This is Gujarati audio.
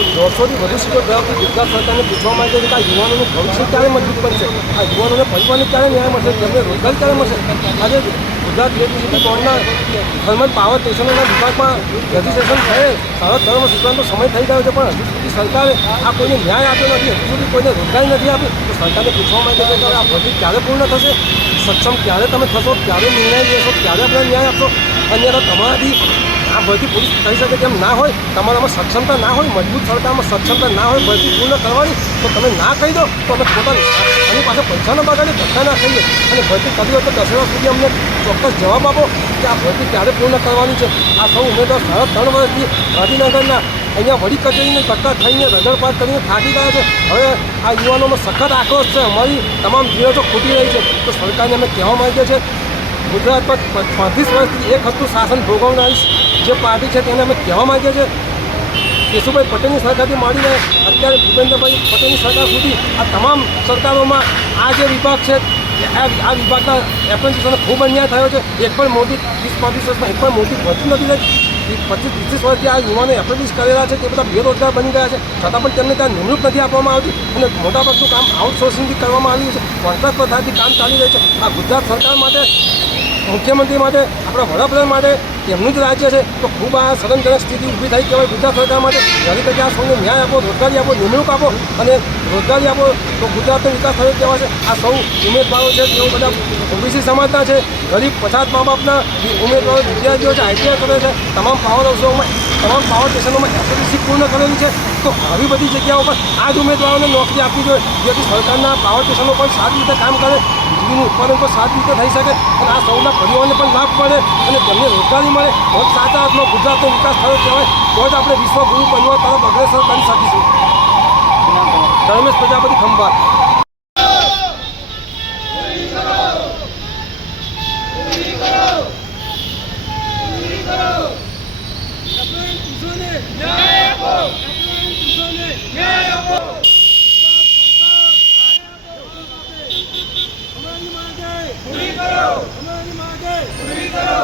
150થી વધુ સીટો ધરાવતી ગુજરાત સરકારને પૂછવા માંગે છે કે આ યુવાનોનું ભવિષ્ય ક્યારે મજબૂત બનશે, આ યુવાનોને પરિવારને ક્યારે ન્યાય મળશે, તેમને રોજગાર ક્યારે મળશે। આજે ગુજરાત ઇલેક્ટ્રિસિટી બોર્ડના થર્મલ પાવર સ્ટેશનોના વિભાગમાં રજીસ્ટ્રેશન થયે 3.5 વર્ષ ઉપરાંતનો સમય થઈ ગયો છે, પણ હજુ સુધી સરકારે આ કોઈને ન્યાય આપ્યો નથી, હજુ સુધી કોઈને રોજગારી નથી આપી। તો સરકારને પૂછવા માંગે છે કે આ ભરતી ક્યારે પૂર્ણ થશે, સક્ષમ ક્યારે તમે થશો, ક્યારે નિર્ણય લેશો, ક્યારે આપણે ન્યાય આપશો। અન્યથા તમારાથી આ ભરતી પૂરી થઈ શકે તેમ ના હોય, તમારામાં સક્ષમતા ના હોય, મજબૂત સરકારમાં સક્ષમતા ના હોય ભરતી પૂર્ણ કરવાની, તો તમે ના કહી દો તો અમે પોતાની આની પાસે પૈસા ન બગાડે, ધક્કા ના ખાઈએ અને ભરતી કરી હોય તો 10 વર્ષ સુધી અમને ચોક્કસ જવાબ આપો કે આ ભરતી ક્યારે પૂર્ણ કરવાની છે। આ સૌ ઉમેદવાર 3.5 વર્ષથી ગાંધીનગરના અહીંયા વડી કચેરીને ધક્કા ખાઈને રજળપાત કરીને થાકી ગયા છે। હવે આ યુવાનોમાં સખત આક્રોશ છે, અમારી તમામ ધીરજો ખૂટી રહી છે। તો સરકારને અમે કહેવા માંગીએ છીએ, ગુજરાત પર 35 વર્ષથી એક હતું શાસન ભોગવનારી જે પાર્ટી છે તેને અમે કહેવા માંગીએ છીએ, કેશુભાઈ પટેલની સરકારથી માંડીને અત્યારે ભૂપેન્દ્રભાઈ પટેલની સરકાર સુધી આ તમામ સરકારોમાં આ જે વિભાગ છે આ વિભાગના એપ્રેન્ટિસોને ખૂબ અન્યાય થયો છે। એક પણ મોટી 30-35 વર્ષમાં એક પણ મોટી ભરતી નથી થઈ। 25-30 વર્ષથી આ યુવાનો એપ્રેન્ટિસ કરેલા છે તે બધા બેરોજગાર બની ગયા છે, છતાં પણ તેમને ત્યાં નિમણૂક નથી આપવામાં આવતી અને મોટાભાગનું કામ આઉટસોર્સિંગથી કરવામાં આવ્યું છે, કોન્ટ્રાક્ટ પદ્ધતિથી કામ ચાલી રહ્યું છે। આ ગુજરાત સરકાર માટે, મુખ્યમંત્રી માટે, આપણા વડાપ્રધાન માટે તેમનું જ રાજ્ય છે, તો ખૂબ આ શરમજનક સ્થિતિ ઊભી થઈ કહેવાય ગુજરાત સરકાર માટે। જ્યારે તકે આ સૌને ન્યાય આપો, રોજગારી આપો, નિમણૂક આપો અને રોજગારી આપો તો ગુજરાતનો વિકાસ થયો કહેવાશે। આ સૌ ઉમેદવારો છે તેઓ બધા ઓબીસી સમાજના છે, ગરીબ પછાત મા બાપના ઉમેદવારો, વિદ્યાર્થીઓ છે, આઈટીઆઈ કરે છે, તમામ પાવર હાઉસોમાં, તમામ પાવર સ્ટેશનોમાં એપ્રેન્ટિસશીપ પૂર્ણ કરેલી છે। તો આવી બધી જગ્યાઓ પર આ જ ઉમેદવારોને નોકરી આપવી જોઈએ, જેથી સરકારના પાવર સ્ટેશનો પણ સારી રીતે કામ કરે, વીજળીનું ઉત્પાદન પણ સારી રીતે થઈ શકે અને આ સૌના પરિવારને પણ લાભ મળે અને તેમને રોજગારી મળે, તો જ સાચા અર્થમાં ગુજરાતનો વિકાસ થયો કહેવાય, તો જ આપણે વિશ્વગુરુ બનવા તરફ અગ્રેસર કરી શકીશું। ધર્મેશ પ્રજાપતિ, ખંભાત। पूरी करो, हमारी मांगे पूरी करो।